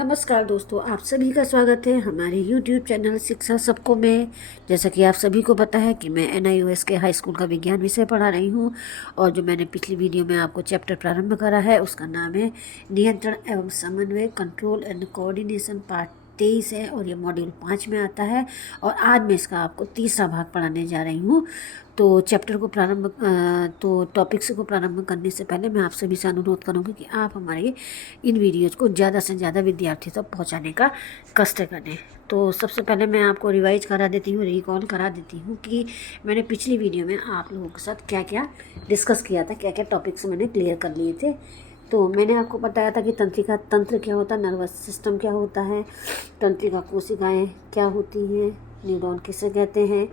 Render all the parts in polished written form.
नमस्कार दोस्तों, आप सभी का स्वागत है हमारे YouTube चैनल शिक्षा सबको में। जैसा कि आप सभी को पता है कि मैं NIOS के हाई स्कूल का विज्ञान विषय पढ़ा रही हूँ और जो मैंने पिछली वीडियो में आपको चैप्टर प्रारंभ करा है उसका नाम है नियंत्रण एवं समन्वय, कंट्रोल एंड कोऑर्डिनेशन, पार्ट 23 है और ये मॉड्यूल 5 में आता है। और आज मैं इसका आपको तीसरा भाग पढ़ाने जा रही हूँ। तो टॉपिक्स को प्रारंभ करने से पहले मैं आप सभी से अनुरोध करूँगी कि आप हमारे इन वीडियोज़ को ज़्यादा से ज़्यादा विद्यार्थी तक पहुँचाने का कष्ट करें। तो सबसे पहले मैं आपको रिवाइज करा देती हूँ, रिकॉल करा देती हूँ कि मैंने पिछली वीडियो में आप लोगों के साथ क्या क्या डिस्कस किया था, क्या क्या टॉपिक्स मैंने क्लियर कर लिए थे। तो मैंने आपको बताया था कि तंत्रिका तंत्र क्या होता है, नर्वस सिस्टम क्या होता है, तंत्रिका कोशिकाएं क्या होती हैं, न्यूरॉन किसे कहते हैं,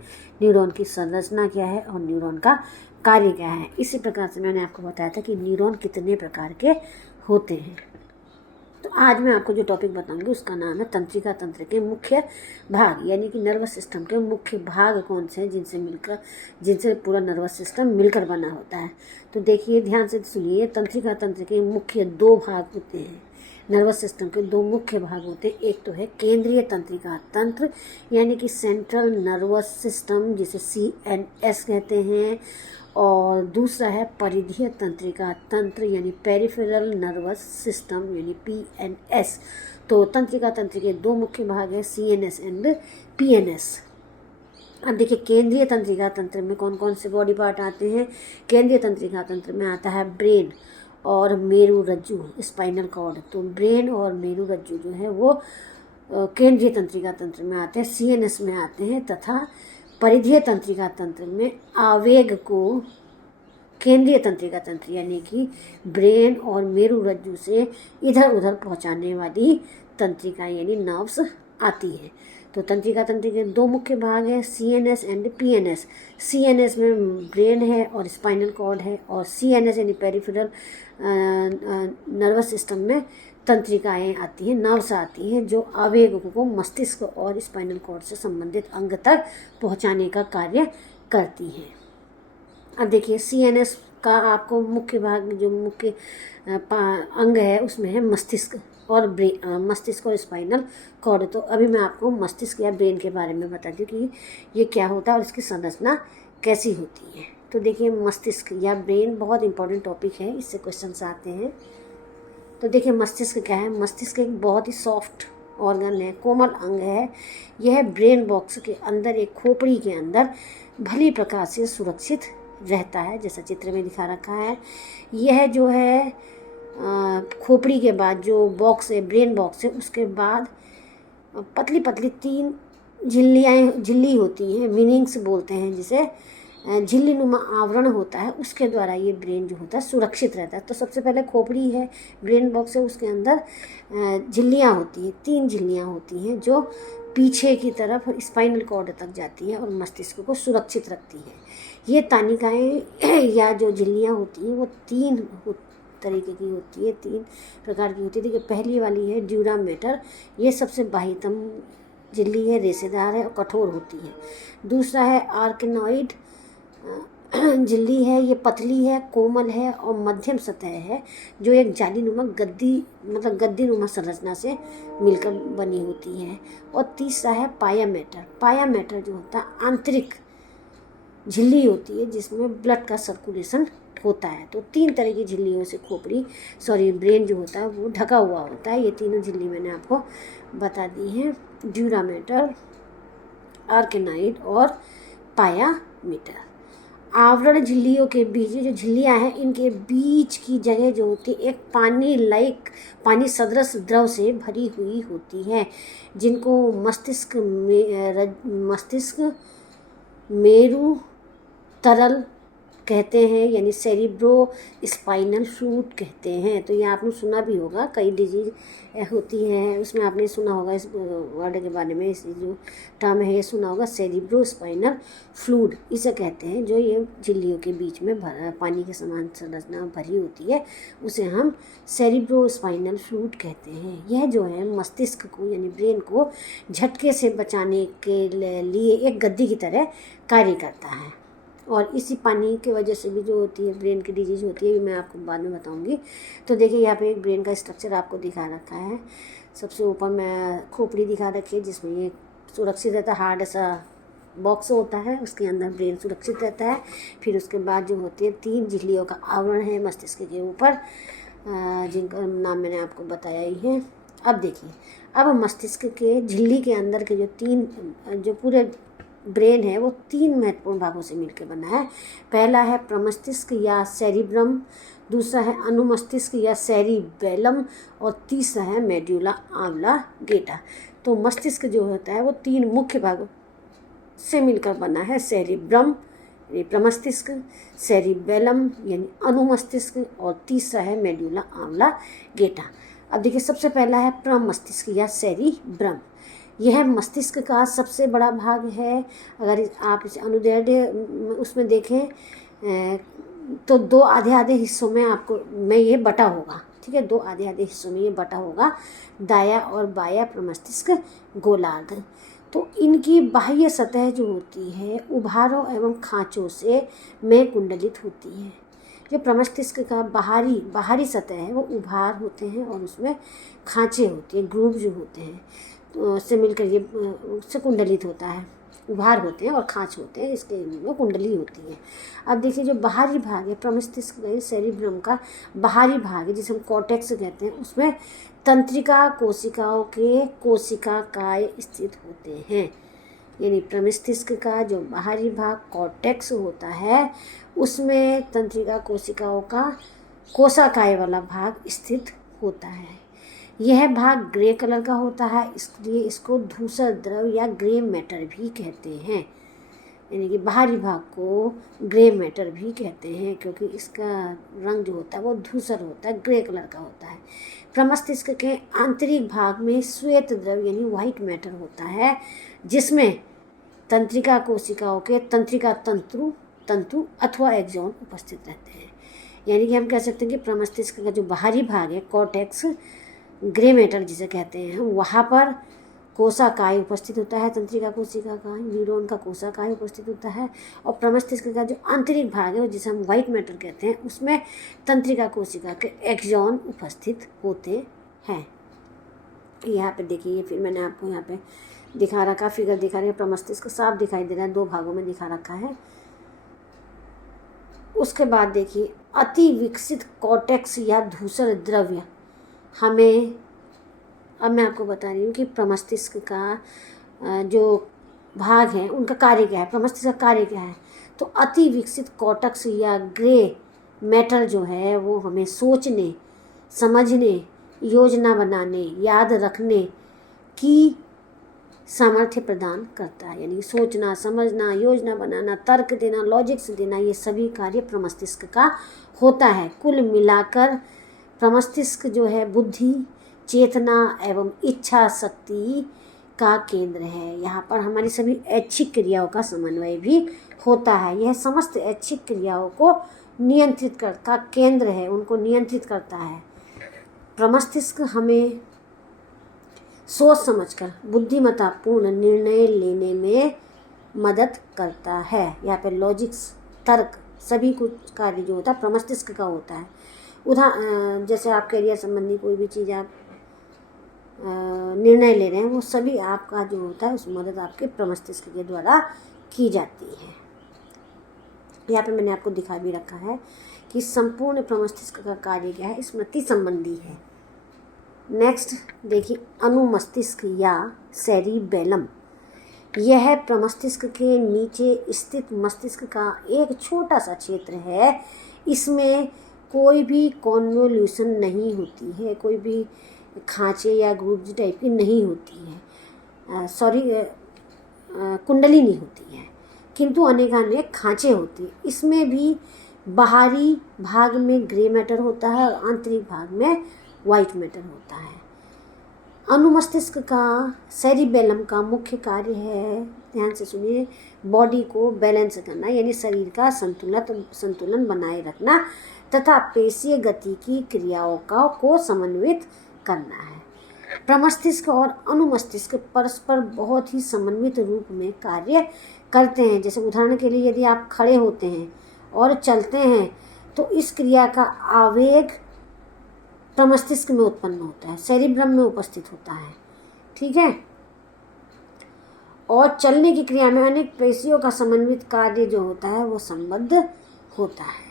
न्यूरॉन की संरचना क्या है और न्यूरॉन का कार्य क्या है। इसी प्रकार से मैंने आपको बताया था कि न्यूरॉन कितने प्रकार के होते हैं। तो आज मैं आपको जो टॉपिक बताऊंगी उसका नाम है तंत्रिका तंत्र के मुख्य भाग, यानी कि नर्वस सिस्टम के मुख्य भाग कौन से हैं जिनसे पूरा नर्वस सिस्टम मिलकर बना होता है। तो देखिए, ध्यान से सुनिए। तंत्रिका तंत्र के मुख्य दो भाग होते हैं। नर्वस सिस्टम के दो मुख्य भाग होते हैं। एक तो है केंद्रीय तंत्रिका तंत्र, यानी कि सेंट्रल नर्वस सिस्टम, जिसे CNS कहते हैं, और दूसरा है परिधीय तंत्रिका तंत्र, यानी पेरिफेरल नर्वस सिस्टम, यानी PNS। तो तंत्रिका तंत्र के दो मुख्य भाग हैं, CNS एंड PNS। अब देखिए, केंद्रीय तंत्रिका तंत्र में कौन कौन से बॉडी पार्ट आते हैं। केंद्रीय तंत्रिका तंत्र में आता है ब्रेन और मेरु रज्जु, स्पाइनल कॉर्ड। तो ब्रेन और मेरु रज्जु जो है वो केंद्रीय तंत्रिका तंत्र में आते हैं, CNS में आते हैं। तथा परिधीय तंत्रिका तंत्र में आवेग को केंद्रीय तंत्रिका तंत्र, यानी कि ब्रेन और मेरु रज्जु से इधर उधर पहुंचाने वाली तंत्रिकाएं, यानी नर्व्स आती हैं। तो तंत्रिका तंत्र के दो मुख्य भाग हैं, CNS एंड PNS। CNS में ब्रेन है और स्पाइनल कॉर्ड है, और CNS यानी पेरिफेरल नर्वस सिस्टम में तंत्रिकाएं आती हैं, नर्व्स आती हैं, जो आवेग को मस्तिष्क और स्पाइनल कॉर्ड से संबंधित अंग तक पहुंचाने का कार्य करती हैं। अब देखिए, CNS का आपको मुख्य भाग, जो मुख्य अंग है उसमें है मस्तिष्क और मस्तिष्क और स्पाइनल कॉर्ड। तो अभी मैं आपको मस्तिष्क या ब्रेन के बारे में बताती हूँ कि ये क्या होता है और इसकी संरचना कैसी होती है। तो देखिए, मस्तिष्क या ब्रेन बहुत इंपॉर्टेंट टॉपिक है, इससे क्वेश्चन आते हैं। तो देखिए, मस्तिष्क क्या है। मस्तिष्क एक बहुत ही सॉफ्ट ऑर्गन है, कोमल अंग है। यह ब्रेन बॉक्स के अंदर एक खोपड़ी के अंदर भली प्रकार से सुरक्षित रहता है, जैसा चित्र में दिखा रखा है। यह जो है खोपड़ी के बाद जो बॉक्स है, ब्रेन बॉक्स है, उसके बाद पतली पतली 3 झिल्ली होती हैं, विनिंग्स बोलते हैं जिसे, झिल्ली नुमा आवरण होता है, उसके द्वारा ये ब्रेन जो होता है सुरक्षित रहता है। तो सबसे पहले खोपड़ी है, ब्रेन बॉक्स है, उसके अंदर झिल्लियाँ होती हैं, 3 झिल्लियाँ होती हैं जो पीछे की तरफ स्पाइनल कॉर्ड तक जाती है और मस्तिष्क को सुरक्षित रखती है। ये तानिकाएं या जो झिल्लियाँ होती हैं वो 3 तरीके की होती है, 3 प्रकार की होती है। देखिए, पहली वाली है ड्यूरा मैटर, ये सबसे बाह्यतम झिल्ली है, रेशेदार है और कठोर होती है। दूसरा है आर्किनॉइड झिल्ली है, ये पतली है, कोमल है और मध्यम सतह है, जो एक जालीनुमा गद्दीनुमा संरचना से मिलकर बनी होती है। और तीसरा है पाया मैटर। पाया मैटर जो होता है आंतरिक झिल्ली होती है, जिसमें ब्लड का सर्कुलेशन होता है। तो 3 तरह की झिल्लियों से ब्रेन जो होता है वो ढका हुआ होता है। ये तीनों झिल्ली मैंने आपको बता दी हैं, ड्यूरा मैटर, आर्किनॉइड और पाया मैटर। आवरण झिल्लियों के बीच, जो झिल्लियां हैं, इनके बीच की जगह जो होती है एक पानी सदृश द्रव से भरी हुई होती है, जिनको मस्तिष्क मेरु तरल कहते हैं, यानी सेरिब्रो स्पाइनल फ्लूइड कहते हैं। तो ये आपने सुना भी होगा, कई डिजीज होती हैं उसमें आपने सुना होगा इस वर्ड के बारे में, इस जो टर्म है ये सुना होगा, सेरिब्रो स्पाइनल फ्लूइड इसे कहते हैं। जो ये झिल्लियों के बीच में पानी के समान संरचना भरी होती है, उसे हम सेरिब्रो स्पाइनल फ्लूइड कहते हैं। यह जो है मस्तिष्क को, यानी ब्रेन को झटके से बचाने के लिए एक गद्दी की तरह कार्य करता है। और इसी पानी की वजह से भी जो होती है ब्रेन की डिजीज होती है, मैं आपको बाद में बताऊंगी। तो देखिए यहाँ पे एक ब्रेन का स्ट्रक्चर आपको दिखा रखा है। सबसे ऊपर मैं खोपड़ी दिखा रखी है, जिसमें ये सुरक्षित रहता है, हार्ड सा बॉक्स होता है, उसके अंदर ब्रेन सुरक्षित रहता है। फिर उसके बाद जो होती है 3 झिल्लियों का आवरण है मस्तिष्क के ऊपर, जिनका नाम मैंने आपको बताया ही है। अब देखिए, अब मस्तिष्क के झिल्ली के अंदर के जो पूरे ब्रेन है वो 3 महत्वपूर्ण भागों से मिलकर बना है। पहला है प्रमस्तिष्क या सेरिब्रम, दूसरा है अनुमस्तिष्क या सेरिबेलम, और तीसरा है मेड्यूला ऑब्लांगेटा। तो मस्तिष्क जो होता है वो 3 मुख्य भागों से मिलकर बना है, सेरिब्रम यानी प्रमस्तिष्क, सेरिबेलम यानी अनुमस्तिष्क, और तीसरा है मेड्यूला ऑब्लांगेटा। अब देखिए, सबसे पहला है प्रमस्तिष्क या सेरिब्रम। यह मस्तिष्क का सबसे बड़ा भाग है। अगर आप इसे अनुदैर्ध्य उसमें देखें तो 2 आधे हिस्सों में ये बटा होगा, ठीक है, 2 आधे हिस्सों में ये बटा होगा, दाया और बाया प्रमस्तिष्क गोलार्ध। तो इनकी बाह्य सतह जो होती है उभारों एवं खांचों से में कुंडलित होती है। जो प्रमस्तिष्क का बाहरी सतह है वो उभार होते हैं और उसमें खांचे होते हैं, ग्रूव जो होते हैं, तो उससे मिलकर ये उससे कुंडलित होता है। उभार होते हैं और खांच होते हैं, इसके में कुंडली होती है। अब देखिए, जो बाहरी भाग है प्रमस्तिष्क का, सेरिब्रम का बाहरी भाग है जिसे हम कॉर्टेक्स कहते हैं, उसमें तंत्रिका कोशिकाओं के कोशिकाकाय स्थित होते हैं। यानी प्रमस्तिष्क का जो बाहरी भाग कॉर्टेक्स होता है उसमें तंत्रिका कोशिकाओं का कोशिकाकाय वाला भाग स्थित होता है। यह भाग ग्रे कलर का होता है, इसलिए इसको धूसर द्रव या ग्रे मैटर भी कहते हैं। यानी कि बाहरी भाग को ग्रे मैटर भी कहते हैं, क्योंकि इसका रंग जो होता है वो धूसर होता है, ग्रे कलर का होता है। प्रमस्तिष्क के आंतरिक भाग में श्वेत द्रव यानी व्हाइट मैटर होता है, जिसमें तंत्रिका कोशिकाओं के तंत्रिका तंतु अथवा एक्सॉन उपस्थित रहते हैं। यानी कि हम कह सकते हैं कि प्रमस्तिष्क का जो बाहरी भाग है कॉर्टेक्स, ग्रे मैटर जिसे कहते हैं, वहाँ पर कोशिकाएं उपस्थित होता है, तंत्रिका कोशिका का, न्यूरॉन का कोशिकाएं उपस्थित होता है। और प्रमस्तिष्क का जो आंतरिक भाग है जिसे हम व्हाइट मैटर कहते हैं, उसमें तंत्रिका कोशिका के एक्सॉन उपस्थित होते हैं। यहाँ पे देखिए, फिर मैंने आपको यहाँ पे दिखा रखा, फिगर दिखा रही है, प्रमस्तिष्क साफ दिखाई दे रहा है, 2 भागों में दिखा रखा है। उसके बाद देखिए, अति विकसित कॉर्टेक्स या धूसर द्रव्य हमें, अब मैं आपको बता रही हूँ कि प्रमस्तिष्क का जो भाग है उनका कार्य क्या है, प्रमस्तिष्क का कार्य क्या है। तो अति विकसित कॉर्टेक्स या ग्रे मैटर जो है वो हमें सोचने, समझने, योजना बनाने, याद रखने की सामर्थ्य प्रदान करता है। यानी सोचना, समझना, योजना बनाना, तर्क देना, लॉजिक्स देना, ये सभी कार्य प्रमस्तिष्क का होता है। कुल मिलाकर प्रमस्तिष्क जो है बुद्धि, चेतना एवं इच्छा शक्ति का केंद्र है। यहाँ पर हमारी सभी ऐच्छिक क्रियाओं का समन्वय भी होता है। यह समस्त ऐच्छिक क्रियाओं को नियंत्रित करता केंद्र है, उनको नियंत्रित करता है। प्रमस्तिष्क हमें सोच समझकर बुद्धिमत्तापूर्ण निर्णय लेने में मदद करता है। यहाँ पे लॉजिक्स, तर्क, सभी कुछ कार्य जो होता है प्रमस्तिष्क का होता है। जैसे आप करियर संबंधी कोई भी चीज़ आप निर्णय ले रहे हैं, वो सभी आपका जो होता है उस मदद आपके प्रमस्तिष्क के द्वारा की जाती है। यहाँ पे मैंने आपको दिखा भी रखा है कि संपूर्ण प्रमस्तिष्क का कार्य क्या है, स्मृति संबंधी है। नेक्स्ट देखिए, अनुमस्तिष्क या सेरिबेलम। यह प्रमस्तिष्क के नीचे स्थित मस्तिष्क का एक छोटा सा क्षेत्र है। इसमें कोई भी कॉन्वोल्यूशन नहीं होती है, कोई भी खांचे या ग्रूव टाइप की नहीं होती है, कुंडली नहीं होती है, किंतु अनेकानेक खांचे होती है। इसमें भी बाहरी भाग में ग्रे मैटर होता है और आंतरिक भाग में वाइट मैटर होता है। अनुमस्तिष्क का, सेरिबेलम का मुख्य कार्य है, ध्यान से सुनिए, बॉडी को बैलेंस करना, यानी शरीर का संतुलन बनाए रखना तथा पेशीय गति की क्रियाओं को समन्वित करना है। प्रमस्तिष्क और अनुमस्तिष्क परस्पर बहुत ही समन्वित रूप में कार्य करते हैं, जैसे उदाहरण के लिए यदि आप खड़े होते हैं और चलते हैं तो इस क्रिया का आवेग प्रमस्तिष्क में उत्पन्न होता है, सेरिब्रम में उपस्थित होता है। ठीक है। और चलने की क्रिया में अनेक पेशियों का समन्वित कार्य जो होता है वो संबद्ध होता है।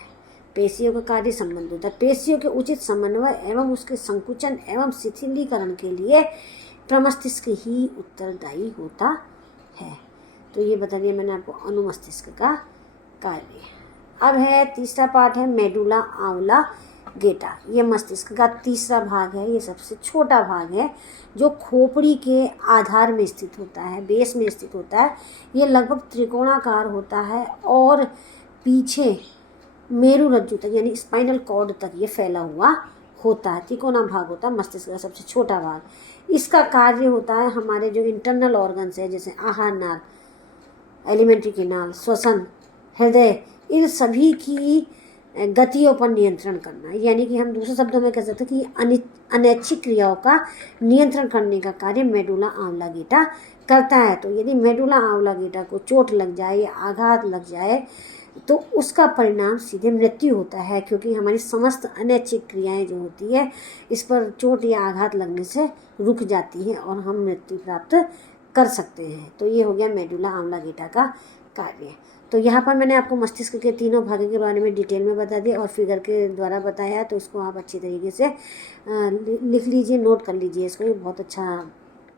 पेशियों का कार्य संबंध होता है। पेशियों के उचित समन्वय एवं उसके संकुचन एवं शिथिलीकरण के लिए प्रमस्तिष्क ही उत्तरदायी होता है। तो ये बता दिया मैंने आपको अनुमस्तिष्क का कार्य। अब है तीसरा पार्ट है मेडुला ऑब्लांगेटा। ये मस्तिष्क का तीसरा भाग है। ये सबसे छोटा भाग है जो खोपड़ी के आधार में स्थित होता है, बेस में स्थित होता है। ये लगभग त्रिकोणाकार होता है और पीछे मेरु रज्जु तक यानी स्पाइनल कॉर्ड तक ये फैला हुआ होता है। तिकोना भाग होता है मस्तिष्क का सबसे छोटा भाग। इसका कार्य होता है हमारे जो इंटरनल ऑर्गन्स है, जैसे आहार नाल, एलिमेंट्री कैनाल, श्वसन, हृदय, इन सभी की गतियों पर नियंत्रण करना। यानी कि हम दूसरे शब्दों में कह सकते हैं कि अनैच्छिक क्रियाओं का नियंत्रण करने का कार्य मेडुला ऑब्लांगेटा करता है। तो यदि मेडुला ऑब्लांगेटा को चोट लग जाए या आघात लग जाए तो उसका परिणाम सीधे मृत्यु होता है, क्योंकि हमारी समस्त अनैच्छिक क्रियाएं जो होती है इस पर चोट या आघात लगने से रुक जाती है और हम मृत्यु प्राप्त कर सकते हैं। तो ये हो गया मेडुला ऑब्लांगेटा का कार्य। तो यहाँ पर मैंने आपको मस्तिष्क के तीनों भागों के बारे में डिटेल में बता दिया और फिगर के द्वारा बताया, तो इसको आप अच्छी तरीके से लिख लीजिए, नोट कर लीजिए इसको। ये बहुत अच्छा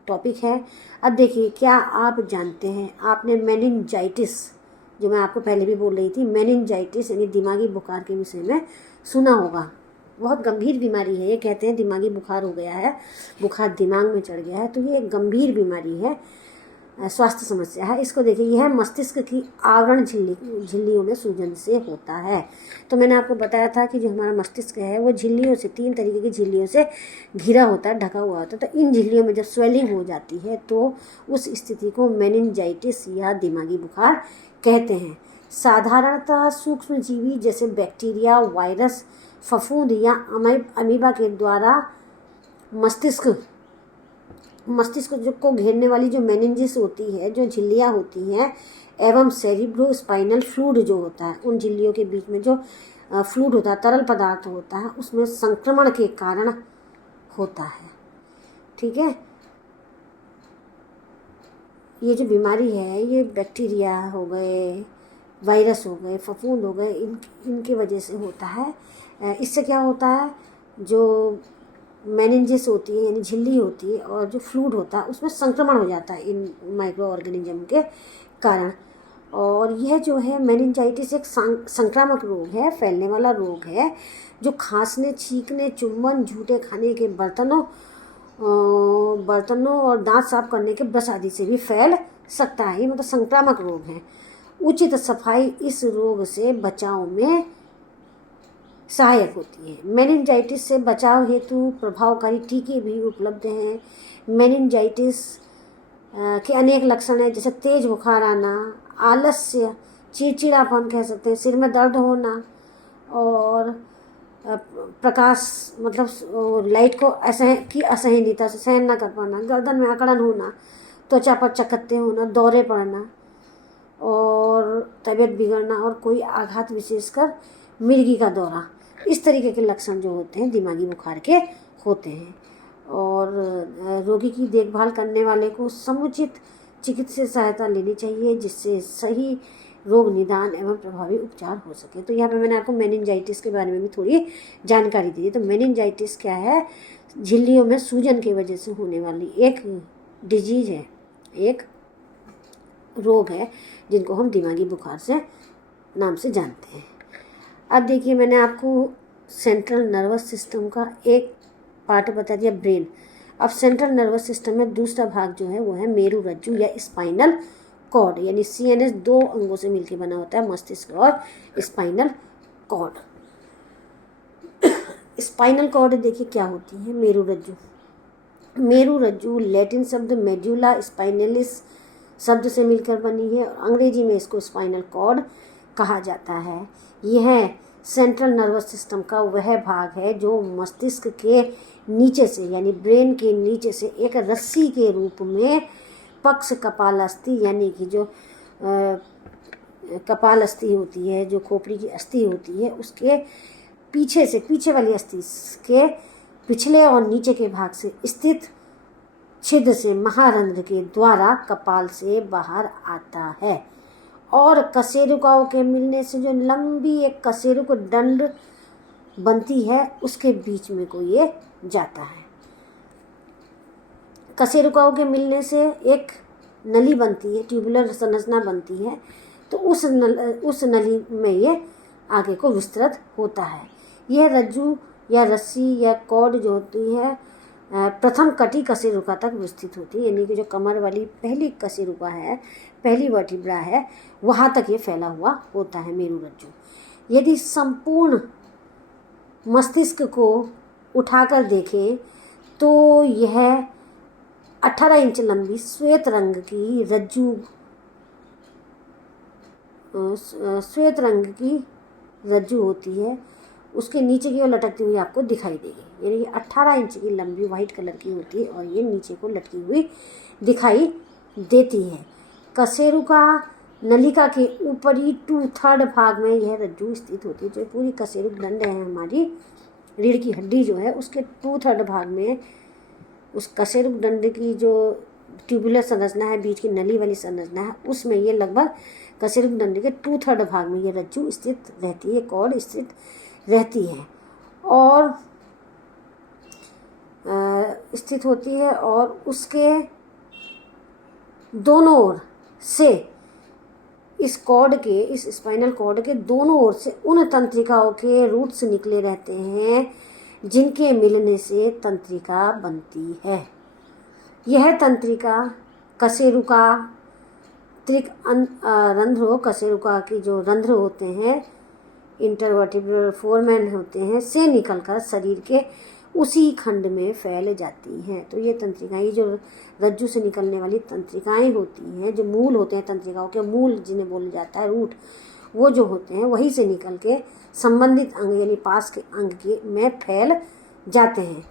टॉपिक है। अब देखिए, क्या आप जानते हैं, आपने मेनिंजाइटिस, जो मैं आपको पहले भी बोल रही थी, मेनिंजाइटिस यानी दिमागी बुखार के विषय में सुना होगा। बहुत गंभीर बीमारी है। ये कहते हैं दिमागी बुखार हो गया है, बुखार दिमाग में चढ़ गया है, तो ये एक गंभीर बीमारी है, स्वास्थ्य समस्या है। इसको देखिए, यह मस्तिष्क की आवरण झिल्लियों में सूजन से होता है। तो मैंने आपको बताया था कि जो हमारा मस्तिष्क है वो झिल्लियों से, 3 तरीके की झिल्लियों से घिरा होता है, ढका हुआ होता है। तो इन झिल्लियों में जब स्वेलिंग हो जाती है तो उस स्थिति को मेनिंजाइटिस या दिमागी बुखार कहते हैं। साधारणतः सूक्ष्मजीवी जैसे बैक्टीरिया, वायरस, फफूंद या अमीबा के द्वारा मस्तिष्क को घेरने वाली जो मेनिंजिस होती है, जो झिल्लियाँ होती हैं, एवं सेरिब्रो स्पाइनल फ्लूइड जो होता है, उन झिल्लियों के बीच में जो फ्लूइड होता है, तरल पदार्थ होता है, उसमें संक्रमण के कारण होता है। ठीक है। ये जो बीमारी है ये बैक्टीरिया हो गए, वायरस हो गए, फफूंद हो गए, इनकी वजह से होता है। इससे क्या होता है, जो मेनिंजिस होती है यानी झिल्ली होती है और जो फ्लूइड होता है उसमें संक्रमण हो जाता है इन माइक्रो ऑर्गेनिज्म के कारण। और यह जो है मेनिंजाइटिस एक संक्रामक रोग है, फैलने वाला रोग है, जो खांसने, छींकने, चुंबन, झूठे खाने के बर्तनों और दांत साफ करने के ब्रश आदि से भी फैल सकता है। ये मतलब संक्रामक रोग है। उचित सफाई इस रोग से बचाव में सहायक होती है। मेनिंजाइटिस से बचाव हेतु प्रभावकारी टीके भी उपलब्ध हैं। मेनिंजाइटिस के अनेक लक्षण हैं, जैसे तेज बुखार आना, आलस्य, चिड़चिड़ापन कह सकते हैं, सिर में दर्द होना और प्रकाश मतलब लाइट को असहनीयता से सहन न कर पाना, गर्दन में अकड़न होना, त्वचा पर चकत्ते होना, दौरे पड़ना और तबीयत बिगड़ना और कोई आघात, विशेषकर मिर्गी का दौरा, इस तरीके के लक्षण जो होते हैं दिमागी बुखार के होते हैं। और रोगी की देखभाल करने वाले को समुचित चिकित्सीय सहायता लेनी चाहिए, जिससे सही रोग निदान एवं प्रभावी उपचार हो सके। तो यहाँ पे मैंने आपको मेनिंजाइटिस के बारे में भी थोड़ी जानकारी दी है। तो मेनिंजाइटिस क्या है, झिल्लियों में सूजन की वजह से होने वाली एक डिजीज है, एक रोग है, जिनको हम दिमागी बुखार से नाम से जानते हैं। अब देखिए, मैंने आपको सेंट्रल नर्वस सिस्टम का एक पार्ट बता दिया, ब्रेन। अब सेंट्रल नर्वस सिस्टम में दूसरा भाग जो है वो है मेरु रज्जु या स्पाइनल कॉर्ड, यानी CNS 2 अंगों से मिलकर बना होता है, मस्तिष्क और स्पाइनल कॉर्ड। स्पाइनल कॉर्ड देखिए क्या होती है, मेरु रज्जु। मेरु रज्जु लैटिन शब्द मेड्यूला स्पाइनलिस शब्द से मिलकर बनी है और अंग्रेजी में इसको स्पाइनल कॉर्ड कहा जाता है। यह सेंट्रल नर्वस सिस्टम का वह भाग है जो मस्तिष्क के नीचे से यानी ब्रेन के नीचे से एक रस्सी के रूप में पक्ष कपालास्थि यानी कि जो कपाल अस्थि होती है, जो खोपड़ी की अस्थि होती है, उसके पीछे से, पीछे वाली अस्थि के पिछले और नीचे के भाग से स्थित छिद्र से महारंध्र के द्वारा कपाल से बाहर आता है और कशेरुकाओं के मिलने से जो लंबी एक कशेरुक दंड बनती है उसके बीच में को ये जाता है। कशेरुकाओं के मिलने से एक नली बनती है, ट्यूबुलर संरचना बनती है, तो उस नली में ये आगे को विस्तृत होता है। यह रज्जु या रस्सी या कॉर्ड जो होती है प्रथम कटी कशेरुका तक विस्तृत होती है, यानी कि जो कमर वाली पहली कशेरुका है, पहली वर्टिब्रा है, वहाँ तक ये फैला हुआ होता है मेरु रज्जु। यदि संपूर्ण मस्तिष्क को उठाकर देखें तो यह 18 इंच लंबी श्वेत रंग की रज्जु होती है, उसके नीचे की ओर लटकती हुई आपको दिखाई देगी, यानी 18 इंच की लंबी वाइट कलर की होती है और ये नीचे को लटकी हुई दिखाई देती है। कशेरुका नलिका के ऊपरी 2/3 भाग में यह रज्जु स्थित होती है। जो पूरी कशेरुक दंड है हमारी रीढ़ की हड्डी जो है, उसके 2/3 भाग में उस कशेरुक दंड की जो ट्यूबुलर संरचना है, बीच की नली वाली संरचना है, उसमें ये लगभग कशेरुक दंड के 2/3 भाग में ये रज्जु स्थित रहती है, कॉर्ड स्थित रहती है और स्थित होती है और उसके दोनों ओर से इस कॉर्ड के, इस स्पाइनल कॉर्ड के दोनों ओर से उन तंत्रिकाओं के रूट्स निकले रहते हैं जिनके मिलने से तंत्रिका बनती है। यह तंत्रिका कशेरुका त्रिक रंध्रों, कशेरुका की जो रंध्र होते हैं, इंटरवर्टिब्रल फोरमेन होते हैं, से निकलकर शरीर के उसी खंड में फैल जाती हैं। तो ये तंत्रिकाएं, जो रज्जु से निकलने वाली तंत्रिकाएं होती हैं, जो मूल होते हैं तंत्रिकाओं के, मूल जिन्हें बोला जाता है रूट, वो जो होते हैं वहीं से निकल के संबंधित अंग यानी पास के अंग के में फैल जाते हैं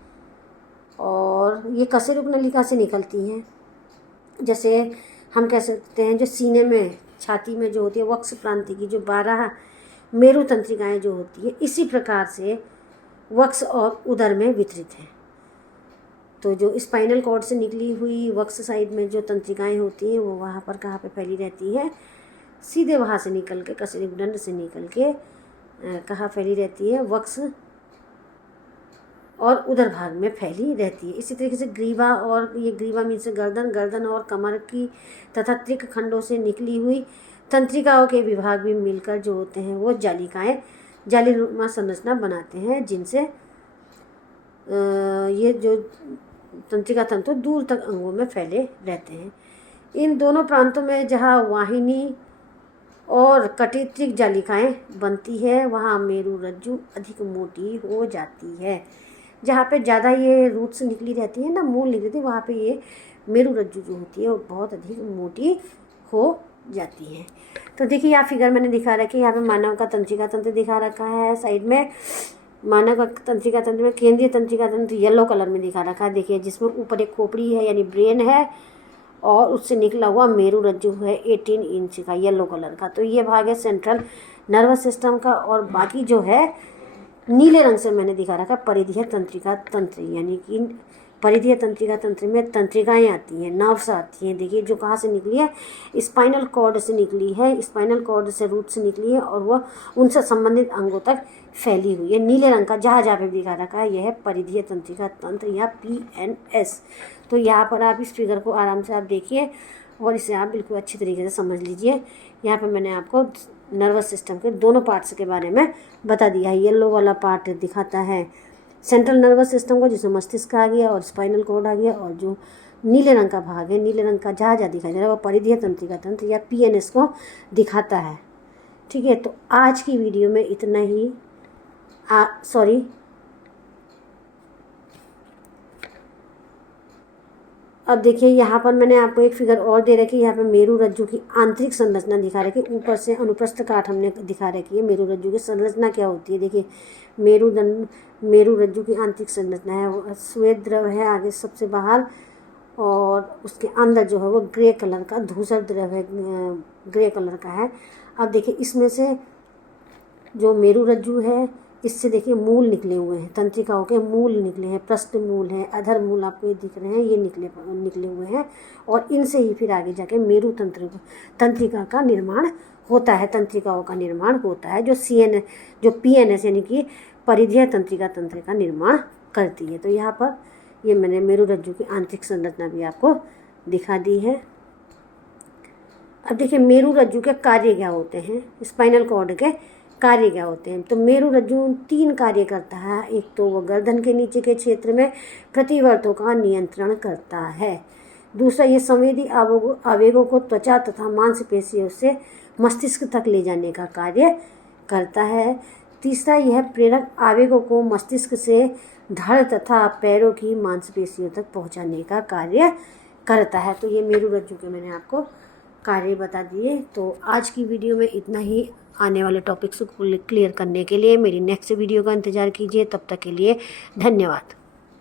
और ये कशेरुक नलिका से निकलती हैं। जैसे हम कह सकते हैं जो सीने में, छाती में जो होती है वक्ष प्रांति की जो 12 मेरु तंत्रिकाएं जो होती है, इसी प्रकार से वक्ष और उदर में वितरित है। तो जो स्पाइनल कॉर्ड से निकली हुई वक्ष साइड में जो तंत्रिकाएं होती हैं वो वहाँ पर कहाँ पे फैली रहती है, सीधे वहाँ से निकल के कशेरुक दंड से निकल के कहाँ फैली रहती है, वक्ष और उदर भाग में फैली रहती है। इसी तरीके से ग्रीवा, और ये ग्रीवा मीन्स गर्दन और कमर की तथा त्रिक खंडों से निकली हुई तंत्रिकाओं के विभाग भी मिलकर जो होते हैं वो जालिकाएं, जालीनुमा संरचना बनाते हैं, जिनसे ये जो तंत्रिका तंतु दूर तक अंगों में फैले रहते हैं। इन दोनों प्रांतों में जहाँ वाहिनी और कटित्रिक जालिकाएं बनती है वहाँ मेरु रज्जु अधिक मोटी हो जाती है। जहाँ पे ज़्यादा ये रूट से निकली रहती है ना, मूल निकली रहती है, वहाँ पे ये मेरु रज्जु जो होती है वो बहुत अधिक मोटी हो जाती है। तो देखिए यहाँ फिगर मैंने दिखा रखी है, यहाँ पे मानव का तंत्रिका तंत्र दिखा रखा है, साइड में मानव का तंत्रिका तंत्र में केंद्रीय तंत्रिका तंत्र येलो कलर में दिखा रखा है। देखिए जिसमें ऊपर एक खोपड़ी है यानी ब्रेन है और उससे निकला हुआ मेरु रज्जु है 18 इंच का, येलो कलर का। तो ये भाग है सेंट्रल नर्वस सिस्टम का और बाकी जो है नीले रंग से मैंने दिखा रखा परिधीय तंत्रिका तंत्र, यानी कि परिधीय तंत्रिका तंत्र में तंत्रिकाएं आती हैं, नर्व्स आती हैं। देखिए जो कहाँ से निकली है, स्पाइनल कॉर्ड से निकली है, स्पाइनल कॉर्ड से रूट से निकली है और वह उनसे संबंधित अंगों तक फैली हुई है। नीले रंग का जहाँ जहाँ पे दिखा रखा है यह है परिधीय तंत्रिका तंत्र या PNS। तो यहाँ पर आप इस फिगर को आराम से आप देखिए और इसे आप बिल्कुल अच्छी तरीके से समझ लीजिए। यहाँ पर मैंने आपको नर्वस सिस्टम के दोनों पार्ट्स के बारे में बता दिया है। येलो वाला पार्ट दिखाता है सेंट्रल नर्वस सिस्टम को, जिसमें मस्तिष्क आ गया और स्पाइनल कॉर्ड आ गया, और जो नीले रंग का भाग है, नीले रंग का जहाँ जहाँ दिखाई दे रहा है वो परिधीय तंत्रिका तंत्र या PNS को दिखाता है। ठीक है, तो आज की वीडियो में इतना ही। अब देखिए यहाँ पर मैंने आपको एक फिगर और दे रखी है। यहाँ पर मेरु रज्जु की आंतरिक संरचना दिखा रखी है, ऊपर से अनुप्रस्थ काट हमने दिखा रखी है। मेरु रज्जु की संरचना क्या होती है, देखिए मेरु रज्जु की आंतरिक संरचना है, वो श्वेत द्रव है आगे सबसे बाहर और उसके अंदर जो है वो ग्रे कलर का धूसर द्रव्य ग्रे कलर का है। अब देखिए इसमें से जो मेरु रज्जु है इससे देखिए मूल निकले हुए हैं, तंत्रिकाओं के मूल निकले हैं, पृष्ठ मूल हैं, अधर मूल आपको ये दिख रहे हैं, ये निकले हुए हैं और इनसे ही फिर आगे जाके मेरु तंत्रिका का निर्माण होता है, तंत्रिकाओं का निर्माण होता है जो PNS यानी कि परिधीय तंत्रिका तंत्र का निर्माण करती है। तो यहाँ पर ये मैंने मेरु रज्जु की आंतरिक संरचना भी आपको दिखा दी है। अब देखिए मेरु रज्जु के कार्य क्या होते हैं, स्पाइनल कॉर्ड के कार्य क्या होते हैं। तो मेरु रज्जु 3 कार्य करता है। एक तो वो गर्दन के नीचे के क्षेत्र में प्रतिवर्तों का नियंत्रण करता है। दूसरा ये संवेदी आवेगों को त्वचा तथा मांसपेशियों से मस्तिष्क तक ले जाने का कार्य करता है। तीसरा यह प्रेरक आवेगों को मस्तिष्क से धड़ तथा पैरों की मांसपेशियों तक पहुंचाने का कार्य करता है। तो ये मेरु रज्जु के मैंने आपको कार्य बता दिए। तो आज की वीडियो में इतना ही। आने वाले टॉपिक्स को क्लियर करने के लिए मेरी नेक्स्ट वीडियो का इंतज़ार कीजिए। तब तक के लिए धन्यवाद।